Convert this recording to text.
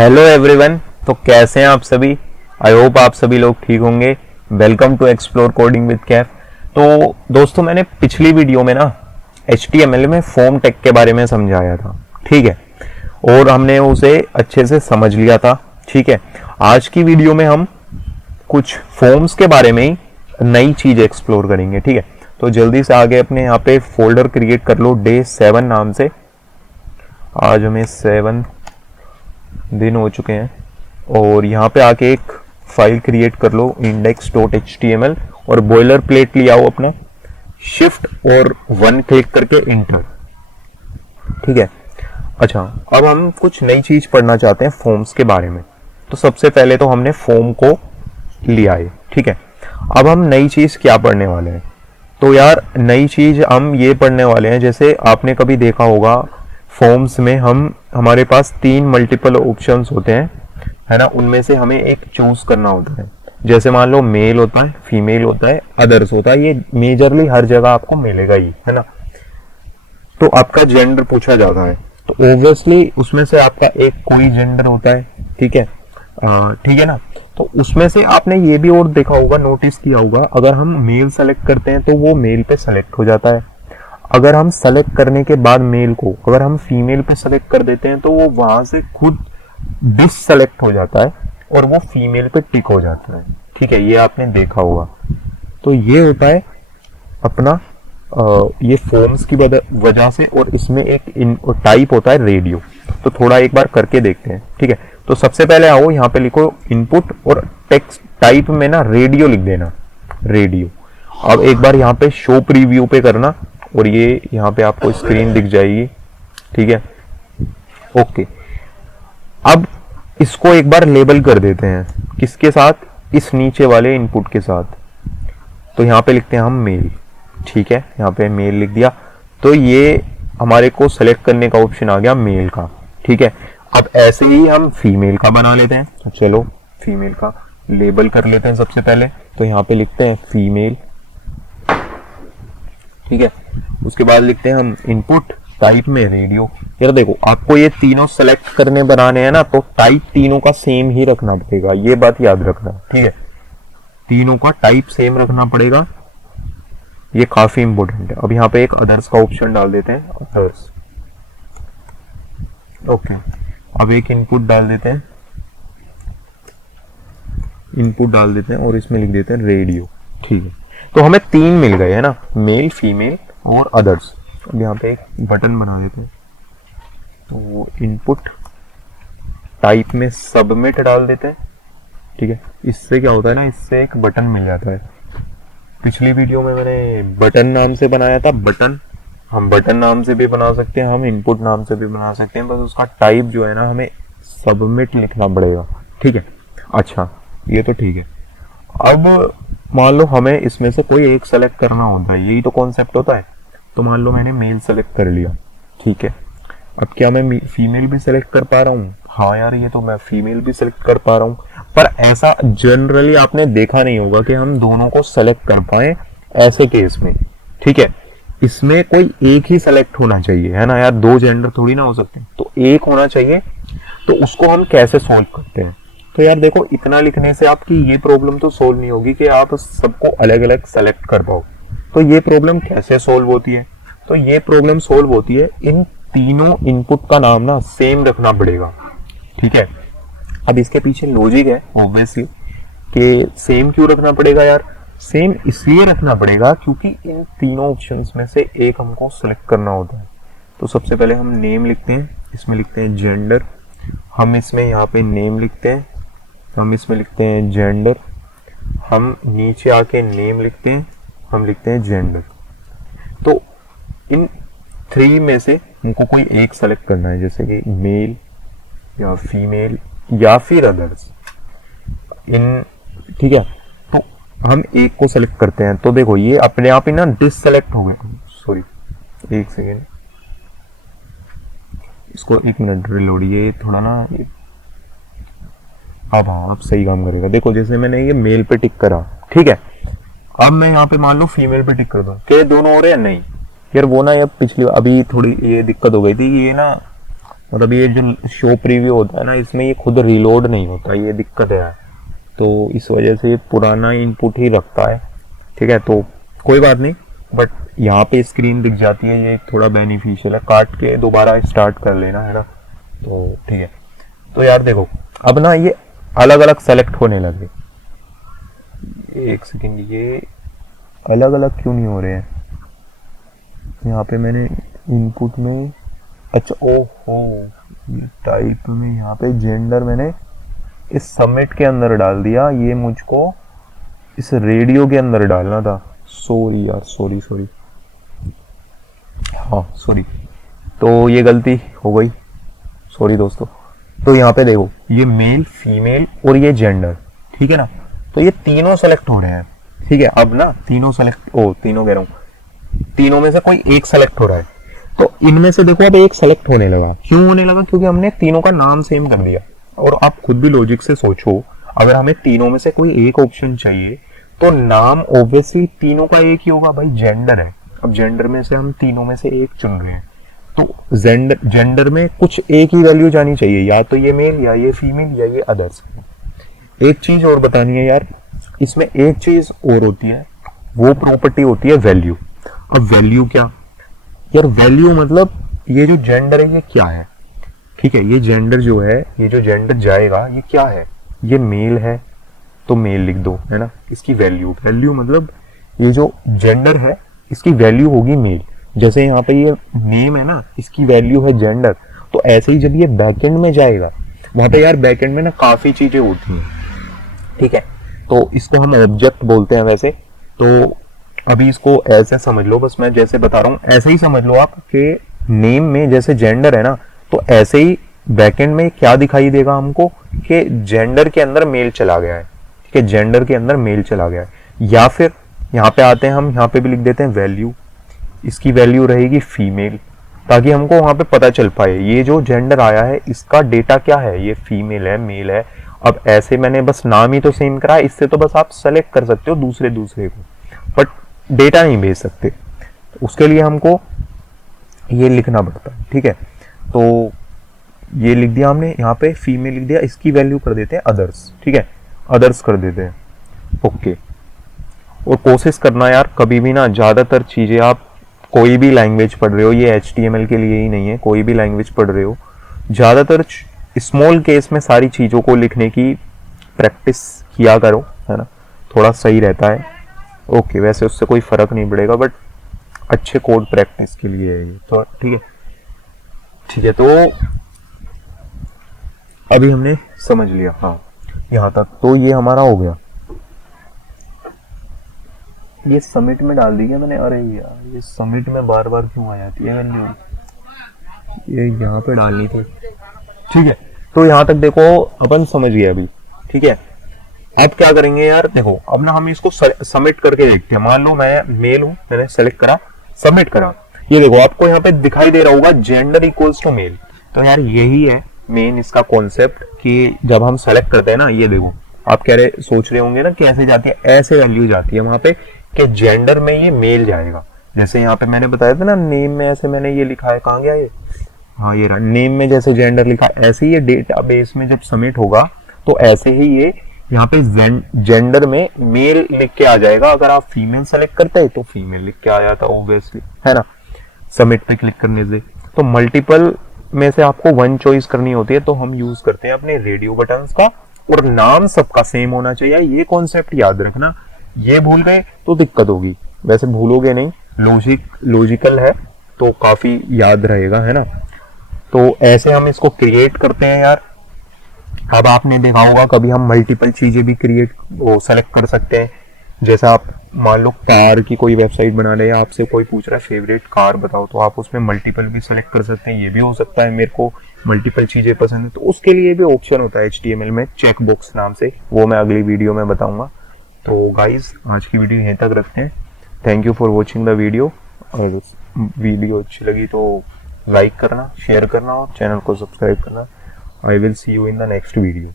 Hello everyone. तो कैसे हैं आप सभी? आई होप आप सभी लोग ठीक होंगे। Welcome to explore coding with Kaif. तो दोस्तों, मैंने पिछली वीडियो में ना HTML में फॉर्म टैग के बारे में समझाया था, ठीक है, और हमने उसे अच्छे से समझ लिया था, ठीक है। आज की वीडियो में हम कुछ फॉर्म्स के बारे में ही नई चीज एक्सप्लोर करेंगे, ठीक है। तो जल्दी से आगे अपने यहाँ पे फोल्डर क्रिएट कर लो डे 7 नाम से। आज हमें 7 दिन हो चुके हैं और यहाँ पे आके एक फाइल क्रिएट कर लो index.html और बॉयलर प्लेट ले आओ अपना, शिफ्ट और 1 क्लिक करके इंटर, ठीक है। अच्छा, अब हम कुछ नई चीज पढ़ना चाहते हैं फॉर्म्स के बारे में। तो सबसे पहले तो हमने फॉर्म को लिया है, ठीक है। अब हम नई चीज क्या पढ़ने वाले हैं? तो यार नई चीज हम ये पढ़ने वाले हैं, जैसे आपने कभी देखा होगा फॉर्म्स में हमारे पास 3 मल्टीपल ऑप्शंस होते हैं, है ना। उनमें से हमें एक चूज करना होता है। जैसे मान लो मेल होता है, फीमेल होता है, अदर्स होता है। ये मेजरली हर जगह आपको मिलेगा ही, है ना। तो आपका जेंडर पूछा जाता है, तो ऑब्वियसली उसमें से आपका एक कोई जेंडर होता है, ठीक है, ठीक है ना। तो उसमें से आपने ये भी और देखा होगा, नोटिस किया होगा, अगर हम मेल सेलेक्ट करते हैं तो वो मेल पे सेलेक्ट हो जाता है। अगर हम सेलेक्ट करने के बाद मेल को अगर हम फीमेल पे सेलेक्ट कर देते हैं तो वो वहां से खुद डिससेलेक्ट हो जाता है और वो फीमेल पे टिक हो जाता है, ठीक है। ये आपने देखा होगा। तो ये होता है अपना ये फॉर्म्स की वजह से। और इसमें एक टाइप होता है रेडियो। तो थोड़ा एक बार करके देखते हैं, ठीक है। तो सबसे पहले आओ यहाँ पे लिखो इनपुट और टेक्स्ट टाइप में ना रेडियो लिख देना, रेडियो। अब एक बार यहाँ पे शो प्रीव्यू पे करना और ये यहाँ पे आपको स्क्रीन दिख जाएगी, ठीक है। ओके, अब इसको एक बार लेबल कर देते हैं, किसके साथ? इस नीचे वाले इनपुट के साथ। तो यहाँ पे लिखते हैं हम मेल, ठीक है। यहाँ पे मेल लिख दिया तो ये हमारे को सेलेक्ट करने का ऑप्शन आ गया मेल का, ठीक है। अब ऐसे ही हम फीमेल का बना लेते हैं। तो चलो फीमेल का लेबल कर लेते हैं सबसे पहले। तो यहाँ पे लिखते हैं फीमेल, ठीक है। उसके बाद लिखते हैं हम इनपुट टाइप में रेडियो। यार देखो, आपको ये तीनों सेलेक्ट करने बनाने हैं ना, तो टाइप तीनों का सेम ही रखना पड़ेगा, ये बात याद रखना, ठीक है। तीनों का टाइप सेम रखना पड़ेगा, ये काफी इंपॉर्टेंट है। अब यहाँ पे एक अदर्स का ऑप्शन डाल देते हैं, अदर्स, ओके। अब एक इनपुट डाल देते हैं, इनपुट डाल देते हैं और इसमें लिख देते हैं रेडियो, ठीक है। तो हमें 3 मिल गए, है ना, मेल, फीमेल और अदर्स। अब यहाँ पे एक बटन बना देते हैं, तो इनपुट टाइप में सबमिट डाल देते हैं, ठीक है। इससे क्या होता है ना, इससे एक बटन मिल जाता है। पिछली वीडियो में मैंने बटन नाम से बनाया था, बटन हम बटन नाम से भी बना सकते हैं, हम इनपुट नाम से भी बना सकते हैं, बस उसका टाइप जो है ना हमें सबमिट लिखना पड़ेगा, ठीक है। अच्छा, ये तो ठीक है। अब मान लो हमें इसमें से कोई एक सेलेक्ट करना होता है, यही तो कॉन्सेप्ट होता है। तो मान लो मैंने मेल सेलेक्ट कर लिया, ठीक है। अब क्या मैं फीमेल भी सेलेक्ट कर पा रहा हूँ? हाँ यार, ये तो मैं फीमेल भी सेलेक्ट कर पा रहा हूँ। पर ऐसा जनरली आपने देखा नहीं होगा कि हम दोनों को सेलेक्ट कर पाए ऐसे केस में, ठीक है। इसमें कोई एक ही सेलेक्ट होना चाहिए, है ना यार, 2 जेंडर थोड़ी ना हो सकते, तो एक होना चाहिए। तो उसको हम कैसे सोल्व करते हैं? तो यार देखो, इतना लिखने से आपकी ये प्रॉब्लम तो सोल्व नहीं होगी कि आप सबको अलग अलग सेलेक्ट कर पाओ। तो ये प्रॉब्लम कैसे सोल्व होती है? तो ये प्रॉब्लम सोल्व होती है, इन तीनों इनपुट का नाम ना सेम रखना पड़ेगा, ठीक है। अब इसके पीछे लॉजिक है ऑब्वियसली कि सेम क्यों रखना पड़ेगा यार। सेम इसलिए रखना पड़ेगा क्योंकि इन तीनों ऑप्शंस में से एक हमको सेलेक्ट करना होता है। तो सबसे पहले हम नेम लिखते हैं, इसमें लिखते हैं जेंडर। हम इसमें यहाँ पे नेम लिखते हैं, हम इसमें लिखते हैं जेंडर। हम नीचे आके नेम लिखते हैं, हम लिखते हैं जेंडर। तो इन 3 में से हमको कोई एक सेलेक्ट करना है, जैसे कि मेल या फीमेल या फिर अदर्स, इन, ठीक है। तो हम एक को सेलेक्ट करते हैं। तो देखो, ये अपने आप ही ना डिससेलेक्ट हो गए, सॉरी, एक सेकेंड, इसको 1 मिनट रिलोड, ये थोड़ा ना अब हाँ, अब सही काम करेगा। देखो, जैसे मैंने ये मेल पे टिक करा, ठीक है। अब मैं यहाँ पे मान लो फीमेल पे टिक कर दूं, क्या दोनों हो रहे हैं? नहीं यार, वो ना यार पिछली अभी थोड़ी ये दिक्कत हो गई थी, ये ना मतलब ये जो शो प्रीव्यू होता है ना, इसमें ये खुद रिलोड नहीं होता, ये दिक्कत है। तो इस वजह से ये पुराना इनपुट ही रखता है, ठीक है। तो कोई बात नहीं, बट यहाँ पे स्क्रीन दिख जाती है, ये थोड़ा बेनिफिशियल है। काट के दोबारा स्टार्ट कर लेना, है ना। तो ठीक है। तो यार देखो, अब ना ये अलग अलग सेलेक्ट होने लगे। एक सेकेंड, ये अलग अलग क्यों नहीं हो रहे हैं यहाँ पे? मैंने इनपुट में, अच्छा ओहो, टाइप में यहाँ पे जेंडर मैंने इस सबमिट के अंदर डाल दिया, ये मुझको इस रेडियो के अंदर डालना था। सॉरी यार, सॉरी, हाँ सॉरी, तो ये गलती हो गई, सॉरी दोस्तों। तो यहाँ पे देखो, ये मेल, फीमेल और ये जेंडर, ठीक है ना। तो ये तीनों सेलेक्ट हो रहे हैं, ठीक है। अब ना तीनों तीनों कह रहा हूँ, तीनों में से कोई एक सेलेक्ट हो रहा है। तो इनमें से देखो अब एक सेलेक्ट होने लगा। क्यों होने लगा? क्योंकि हमने तीनों का नाम सेम कर दिया। और आप खुद भी लॉजिक से सोचो, अगर हमें तीनों में से कोई एक ऑप्शन चाहिए तो नाम ऑब्वियसली तीनों का एक ही होगा भाई, जेंडर है। अब जेंडर में से हम तीनों में से एक चुन रहे हैं, तो जेंडर में कुछ एक ही वैल्यू जानी चाहिए, या तो ये मेल या ये फीमेल या ये अदर्स। एक चीज और बतानी है यार, इसमें एक चीज और होती है, वो प्रॉपर्टी होती है वैल्यू। अब वैल्यू क्या यार? वैल्यू मतलब ये जो जेंडर है ये क्या है, ठीक है। ये जेंडर जो है, ये जो जेंडर जाएगा ये क्या है? ये मेल है तो मेल लिख दो, है ना। इसकी वैल्यू मतलब ये जो जेंडर है इसकी वैल्यू होगी मेल। जैसे यहाँ पे ये नेम है ना, इसकी वैल्यू है जेंडर। तो ऐसे ही जब ये बैकएंड में जाएगा, वहां पे यार बैकएंड में ना काफी चीजें होती हैं, ठीक है। तो इसको हम ऑब्जेक्ट बोलते हैं वैसे। तो अभी इसको ऐसे समझ लो, बस मैं जैसे बता रहा हूँ ऐसे ही समझ लो आप, कि नेम में जैसे जेंडर है ना, तो ऐसे ही बैकएंड में क्या दिखाई देगा हमको कि जेंडर के अंदर मेल चला गया है, ठीक है। जेंडर के अंदर मेल चला गया है। या फिर यहाँ पे आते हैं हम, यहाँ पे भी लिख देते हैं वैल्यू, इसकी वैल्यू रहेगी फीमेल, ताकि हमको वहां पे पता चल पाए ये जो जेंडर आया है इसका डेटा क्या है, ये फीमेल है, मेल है। अब ऐसे मैंने बस नाम ही तो सेम करा है, इससे तो बस आप सेलेक्ट कर सकते हो दूसरे को, बट डेटा नहीं भेज सकते। उसके लिए हमको ये लिखना पड़ता है, ठीक है। तो ये लिख दिया हमने, यहाँ पे फीमेल लिख दिया, इसकी वैल्यू कर देते हैं अदर्स, ठीक है, अदर्स कर देते हैं, ओके। और कोशिश करना यार कभी भी ना, ज्यादातर चीजें आप कोई भी लैंग्वेज पढ़ रहे हो, ये HTML के लिए ही नहीं है, कोई भी लैंग्वेज पढ़ रहे हो, ज्यादातर स्मॉल केस में सारी चीजों को लिखने की प्रैक्टिस किया करो, है ना, थोड़ा सही रहता है। ओके, वैसे उससे कोई फर्क नहीं पड़ेगा, बट अच्छे कोड प्रैक्टिस के लिए है ये, तो ठीक है, ठीक है। तो अभी हमने समझ लिया, हाँ यहाँ तक तो ये हमारा हो गया। ये सबमिट में डाल दी क्या मैंने? अरे यार, ये सबमिट में बार बार क्यों आ जाती है वैल्यू? ये यहाँ पे डालनी थी, ठीक है। तो यहाँ तक देखो अपन समझ गए अभी, ठीक है। अब क्या करेंगे यार, देखो अब ना हम इसको सबमिट करके देखते हैं। मान लो मैं मेल हूँ, मैंने सेलेक्ट करा, सबमिट करा, ये देखो आपको यहाँ पे दिखाई दे रहा होगा जेंडर इक्वल्स टू मेल। तो यार यही है मेन इसका कॉन्सेप्ट, कि जब हम सेलेक्ट करते हैं ना, ये देखो आप कह रहे सोच रहे होंगे ना कैसे जाती है, ऐसे वैल्यू जाती है वहां पे कि जेंडर में ये मेल जाएगा। जैसे यहाँ पे मैंने बताया था ना, नेम में ऐसे मैंने ये लिखा है, कहाँ गया ये, हाँ ये रहा, नेम में जैसे जेंडर लिखा, ऐसे ही ये डेटाबेस में जब सबमिट होगा तो ऐसे ही ये यहाँ पे जेंडर में मेल लिख के आ जाएगा। अगर आप फीमेल सेलेक्ट करते हैं तो फीमेल लिख के आ जाता ऑब्वियसली, है ना, सबमिट पे क्लिक करने से। तो मल्टीपल में से आपको वन चॉइस करनी होती है, तो हम यूज करते हैं अपने रेडियो बटन्स का, और नाम सबका सेम होना चाहिए। ये कॉन्सेप्ट याद रखना, ये भूल गए तो दिक्कत होगी, वैसे भूलोगे नहीं, लॉजिकल है तो काफी याद रहेगा, है ना। तो ऐसे हम इसको क्रिएट करते हैं यार। अब आपने देखा होगा कभी हम मल्टीपल चीजें भी सेलेक्ट कर सकते हैं। जैसे आप मान लो कार की कोई वेबसाइट बना रहे हैं, आपसे कोई पूछ रहा है फेवरेट कार बताओ, तो आप उसमें मल्टीपल भी सेलेक्ट कर सकते हैं। ये भी हो सकता है मेरे को मल्टीपल चीजें पसंद है, तो उसके लिए भी ऑप्शन होता है HTML में, चेक बॉक्स नाम से, वो मैं अगली वीडियो में बताऊंगा। तो गाइज आज की वीडियो यहीं तक रखते हैं। Thank you for watching the video, और वीडियो अच्छी लगी तो लाइक करना, शेयर करना और चैनल को सब्सक्राइब करना। I will see you in the next video.